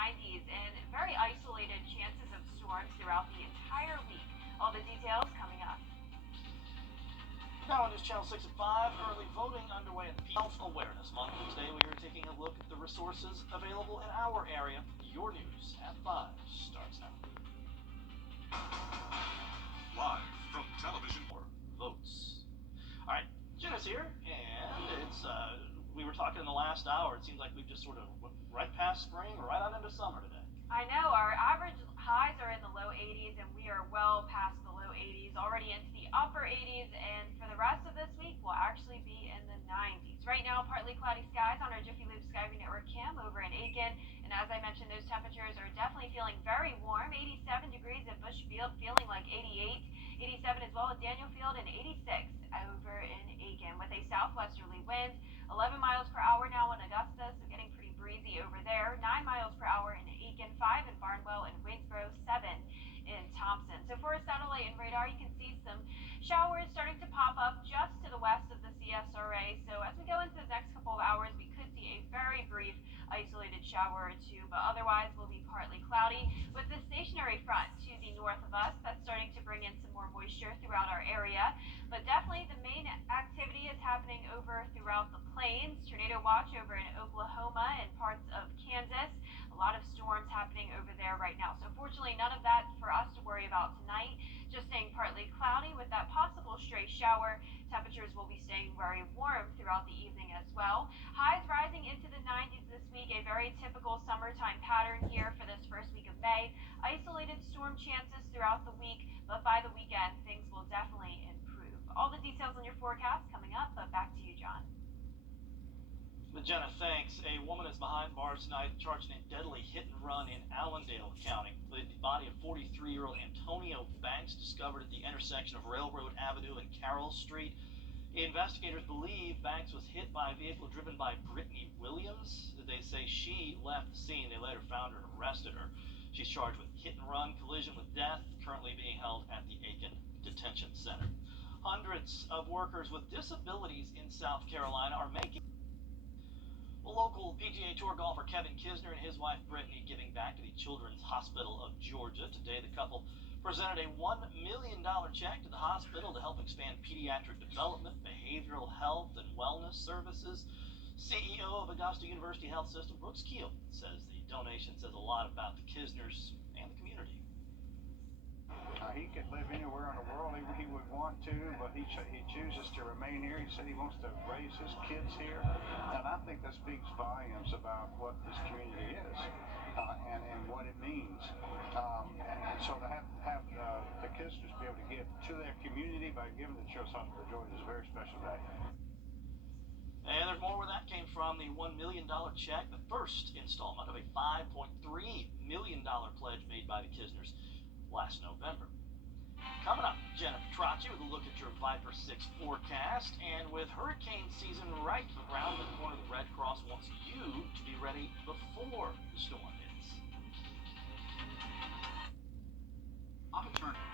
90s and very isolated chances of storms throughout the entire week. All the details coming up. Now on News Channel 6 at 5, early voting underway in Health Awareness Month. Today we are taking a look at the resources available in our area. Your news at 5 starts now. Live from television for votes. All right, Jenna's here, and we were talking in the last hour. It seems like we've just sort of went right past spring, right on into summer today. I know, our average highs are in the low 80s, and we are well past the low 80s, already into the upper 80s, and for the rest of this week, we'll actually be in the 90s. Right now, partly cloudy skies on our Wjbf Skyway Network cam over in Aiken, and as I mentioned, those temperatures are definitely feeling very warm. 87 degrees at Bushfield, feeling like 88, 87 as well at Danielfield, and 86 over in Aiken with a southwesterly wind. 11 miles per hour now in Augusta, so getting pretty breezy over there. 9 miles per hour in Aiken, 5 in Barnwell and Waynesboro, 7 in Thompson. So for a satellite and radar, you can see some showers starting to pop up just to the west of the CSRA. So as we go into the next couple of hours, we could see a very brief isolated shower or two, but otherwise will be partly cloudy with the stationary front to the north of us. That's starting to bring in some more moisture throughout our area, but definitely the main activity is happening over throughout the plains. Tornado watch over in Oklahoma and parts of Kansas. A lot of storms happening over there right now. So fortunately, none of that for us to worry about tonight. Just staying partly cloudy with that possible stray shower. Temperatures will be staying very warm throughout the evening as well. Highs rising into the 90s this week, a very typical summertime pattern here for this first week of May. Isolated storm chances throughout the week, but by the weekend, things will definitely improve. All the details on your forecast coming up, but back to you, John. Jenna, thanks. A woman is behind bars tonight charged in a deadly hit and run in Allendale County. The body of 43-year-old Antonio Banks discovered at the intersection of Railroad Avenue and Carroll Street. Investigators believe Banks was hit by a vehicle driven by Brittany Williams. They say she left the scene. They later found her and arrested her. She's charged with hit and run, collision with death, currently being held at the Aiken Detention Center. Hundreds of workers with disabilities in South Carolina are making local PGA Tour golfer Kevin Kisner and his wife Brittany giving back to the Children's Hospital of Georgia. Today, the couple presented a $1 million check to the hospital to help expand pediatric development, behavioral health, and wellness services. CEO of Augusta University Health System, Brooks Keel, says the donation says a lot about the Kisners and the community. He could live anywhere in the world he would want to, but he chooses to remain here. He said he wants to raise his kids here, and I think that speaks volumes about what this community is and what it means. And so to have the kids just be able to give to their community by giving to the Children's Hospital of Georgia is a very special day. And there's more where that came from. The $1 million check, the first installment of a $5.3 million pledge made by the Kisners last November. Coming up, Jennifer Tracci with a look at your Viper 6 forecast. And with hurricane season right around the corner, the Red Cross wants you to be ready before the storm hits. Opportunity.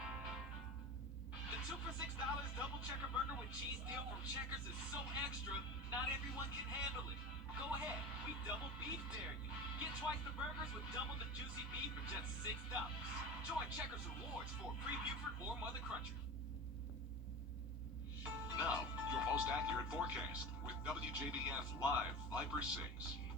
The 2 for $6 double checker burger with cheese deal from Checkers is so extra, not everyone can handle it. Go ahead, we double beef dare you. Get twice the burgers with double the juicy beef for just $6. Join Checkers Rewards for a free Buford or Mother Cruncher. Now, your most accurate forecast with WJBF Live Viper 6.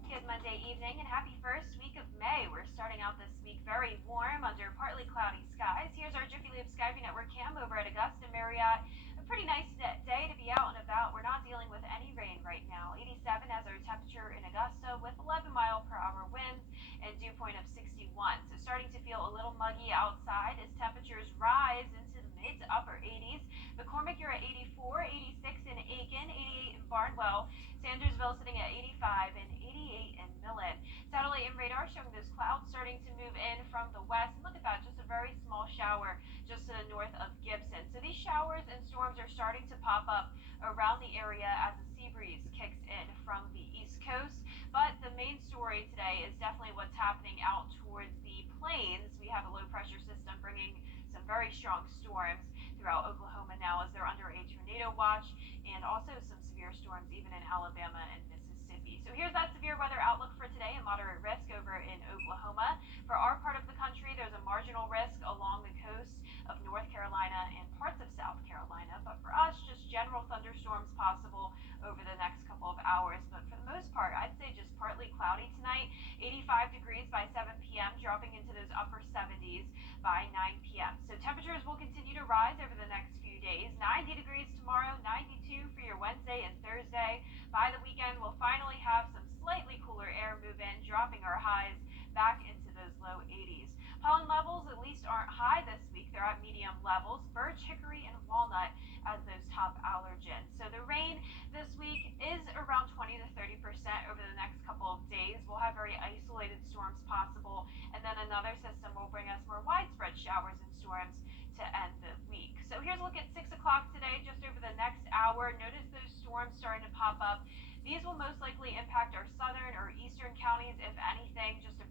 Good Monday evening and happy first week of May. We're starting out this week very warm under partly cloudy skies. Here's our Wjbf Skyway Network cam over at Augusta Marriott. A pretty nice day to be out and about. We're not dealing with any rain right now. 87 as our temperature in Augusta with 11 mile per hour winds and dew point of 61. So starting to feel a little muggy outside as temperatures rise into the mid to upper 80s. McCormick, you're at 84, 86 in Aiken, 88 in Barnwell. Sandersville sitting at 85 and 88 in Millen. Satellite and radar showing those clouds starting to move in from the west. And look at that, just a very small shower just to the north of Gibson. So these showers and storms are starting to pop up around the area as the sea breeze kicks in from the east coast. But the main story today is definitely what's happening out towards the plains. We have a low pressure system bringing some very strong storms throughout Oklahoma now as they're under a tornado watch, and also some severe storms even in Alabama and Mississippi. be. So here's that severe weather outlook for today. A moderate risk over in Oklahoma. For our part of the country, there's a marginal risk along the coast of North Carolina and parts of South Carolina. But for us, just general thunderstorms possible over the next couple of hours. But for the most part, I'd say just partly cloudy tonight. 85 degrees by 7 p.m., dropping into those upper 70s by 9 p.m. So temperatures will continue to rise over the next few days. 90 degrees tomorrow, 92 for your Wednesday and Thursday. By the weekend, we'll finally have some slightly cooler air move in, dropping our highs back into those low 80s. Pollen levels at least aren't high this week. They're at medium levels. Birch, hickory, and walnut as those top allergens. So the rain this week is around 20 to 30% over the next couple of days. We'll have very isolated storms possible, and then another system will bring us more widespread showers and storms to end the week. So here's a look at 6 o'clock today, just over the next hour. Notice those storms starting to pop up. These will most likely impact our southern or eastern counties, if anything, just a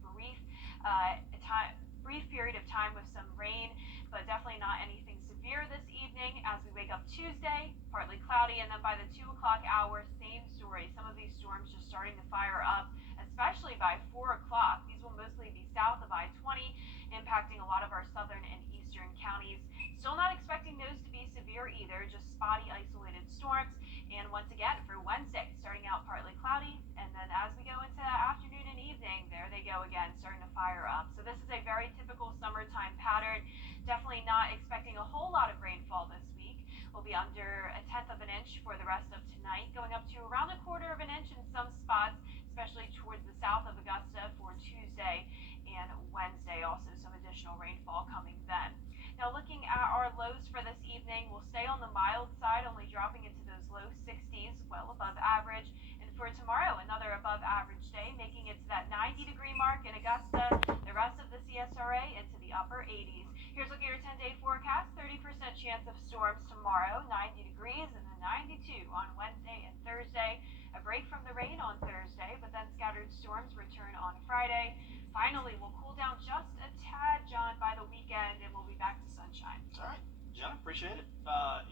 brief period of time with some rain, but definitely not anything severe this evening. As we wake up Tuesday, partly cloudy, and then by the 2 o'clock hour, same story. Some of these storms just starting to fire up, especially by 4 o'clock. These will mostly be south of I-20, impacting a lot of our southern and eastern counties. Still not expecting those to be severe either, just spotty isolated storms. And once again, for Wednesday, starting out partly cloudy, and then as we go into afternoon and evening, there they go again, starting to fire up. So this is a very typical summertime pattern. Definitely not expecting a whole lot of rainfall this week. We'll be under 1/10 of an inch for the rest of tonight, going up to around 1/4 of an inch in some spots, especially towards the south of Augusta for Tuesday and Wednesday. Also some additional rainfall coming then. Now looking at our lows for this evening, we'll stay on the mild side, only dropping into those low 60s, well above average. And for tomorrow, another above average day, making it to that 90-degree mark in Augusta, the rest of the CSRA into the upper 80s. Here's looking at your 10-day forecast. 30% chance of storms tomorrow, 90 degrees, and then 92 on Wednesday and Thursday. A break from the rain on Thursday, but then scattered storms return on Friday. Finally, we'll cool down just a tad, John, by the weekend, and we'll be back to sunshine. All right, Jenna, appreciate it.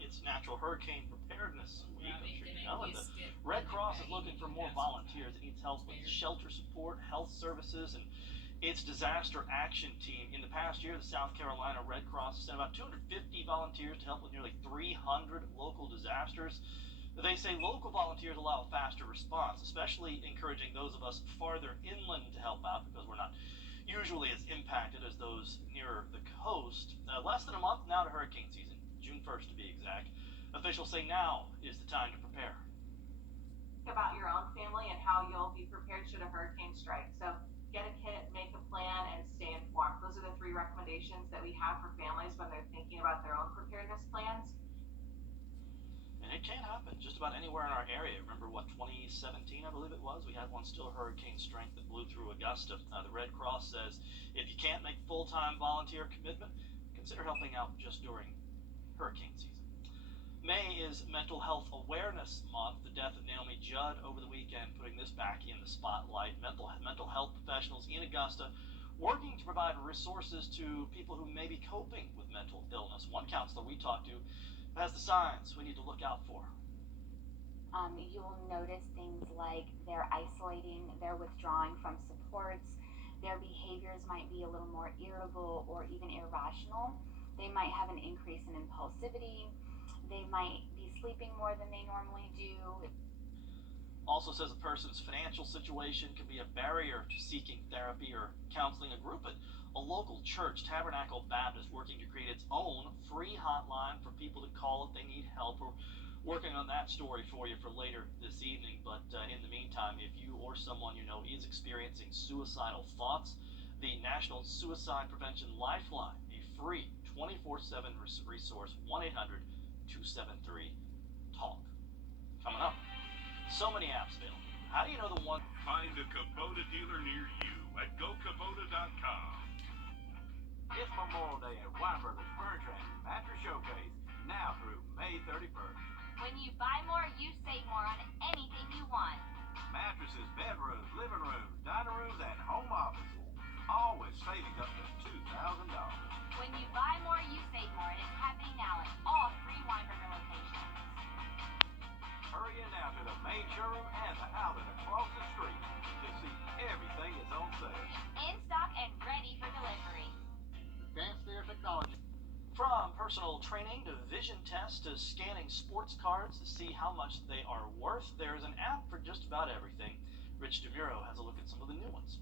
It's Natural Hurricane Preparedness Week. I'm sure you know it. The Red Cross is looking for more volunteers. It needs help with shelter support, health services, and its disaster action team. In the past year, the South Carolina Red Cross has sent about 250 volunteers to help with nearly 300 local disasters. They say local volunteers allow a faster response, especially encouraging those of us farther inland to help out because we're not usually as impacted as those nearer the coast. Less than a month now to hurricane season, June 1st to be exact. Officials say now is the time to prepare. About your own family and how you'll be prepared should a hurricane strike. So get a kit, make a plan, and stay informed. Those are the 3 recommendations that we have for families when they're thinking about their own preparedness plans. And it can happen just about anywhere in our area. Remember what, 2017, I believe it was? We had one still hurricane strength that blew through Augusta. The Red Cross says if you can't make full-time volunteer commitment, consider helping out just during hurricane season. May is Mental Health Awareness Month. The death of Naomi Judd over the weekend putting this back in the spotlight. Mental health professionals in Augusta working to provide resources to people who may be coping with mental illness. One counselor we talked to has the signs we need to look out for. You will notice things like they're isolating, they're withdrawing from supports, their behaviors might be a little more irritable or even irrational. They might have an increase in impulsivity. They might be sleeping more than they normally do. Also says a person's financial situation can be a barrier to seeking therapy or counseling. A group at a local church, Tabernacle Baptist, working to create its own free hotline for people to call if they need help. We're working on that story for you for later this evening. But in the meantime, if you or someone you know is experiencing suicidal thoughts, the National Suicide Prevention Lifeline, a free 24/7 resource, 1-800-273-TALK. Coming up, so many apps available. How do you know the one? Find a Kubota dealer near you at GoKubota.com. It's Memorial Day at Wjbf Furniture and Mattress Showcase, now through May 31st. When you buy more, you save more on anything you want. Mattresses, bedrooms, living rooms, dining rooms, and home offices, all with savings up to $2,000. When you buy more, you save more, and it's happening now at all 3 Wjbf locations. Hurry in now to the main showroom, and the outlet across the street to see everything that's on sale. In stock and ready for delivery. Advanced Air Technology. From personal training to vision tests to scanning sports cards to see how much they are worth, there's an app for just about everything. Rich DeMuro has a look at some of the new ones.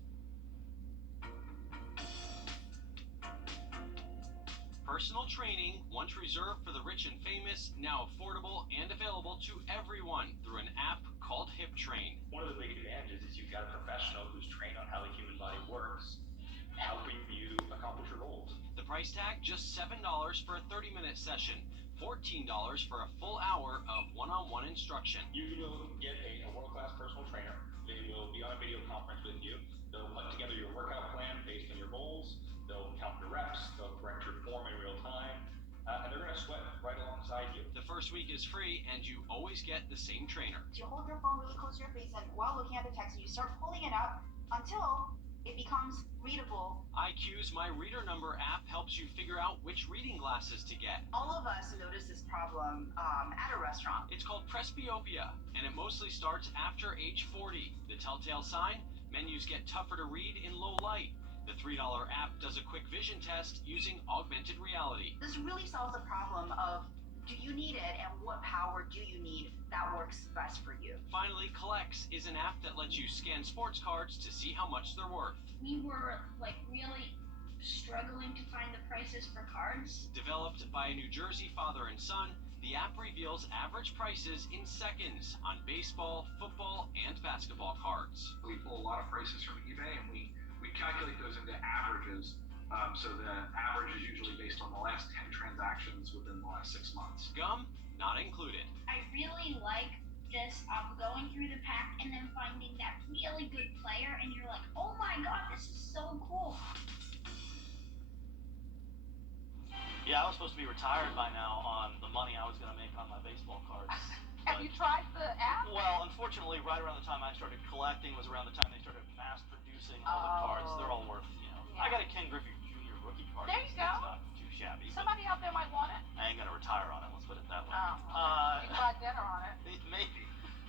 Personal training, once reserved for the rich and famous, now affordable and available to everyone through an app called HipTrain. One of the big advantages is you've got a professional who's trained on how the human body works, helping you accomplish your goals. The price tag, just $7 for a 30-minute session, $14 for a full hour of one-on-one instruction. You will get a world-class personal trainer. They will be on a video conference with you. They'll put together your workout plan based on your goals. They'll count your reps. They'll correct your form in real time. And they're going to sweat right alongside you. The first week is free, and you always get the same trainer. You hold your phone really close to your face, and while looking at the text, you start pulling it up until it becomes readable. IQ's My Reader Number app helps you figure out which reading glasses to get. All of us notice this problem at a restaurant. It's called presbyopia, and it mostly starts after age 40. The telltale sign? Menus get tougher to read in low light. The $3 app does a quick vision test using augmented reality. This really solves the problem of, do you need it, and what power do you need that works best for you? Finally, Collects is an app that lets you scan sports cards to see how much they're worth. We were really struggling to find the prices for cards. Developed by a New Jersey father and son, the app reveals average prices in seconds on baseball, football, and basketball cards. We pull a lot of prices from eBay, and we calculate those into averages. So the average is usually based on the last 10 transactions within the last 6 months. Gum, not included. I really like this going through the pack and then finding that really good player, and you're like, oh my god, this is so cool. Yeah, I was supposed to be retired by now on the money I was going to make on my baseball cards. Have you tried the app? Well, unfortunately, right around the time I started collecting was around the time they started mass producing all the cards. They're all worth, I got a Ken Griffey Jr. rookie card. There you go. It's not too shabby. Somebody out there might want it. I ain't going to retire on it, let's put it that way. You can buy dinner on it. Maybe,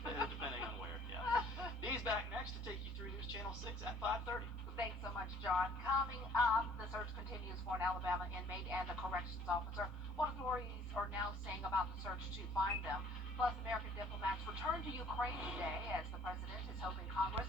depending on where, yeah. Dee's back next to take you through News Channel 6 at 5:30. Thanks so much, John. Coming up, the search continues for an Alabama inmate and a corrections officer. What authorities are now saying about the search to find them. Plus, American diplomats return to Ukraine today as the president is hoping Congress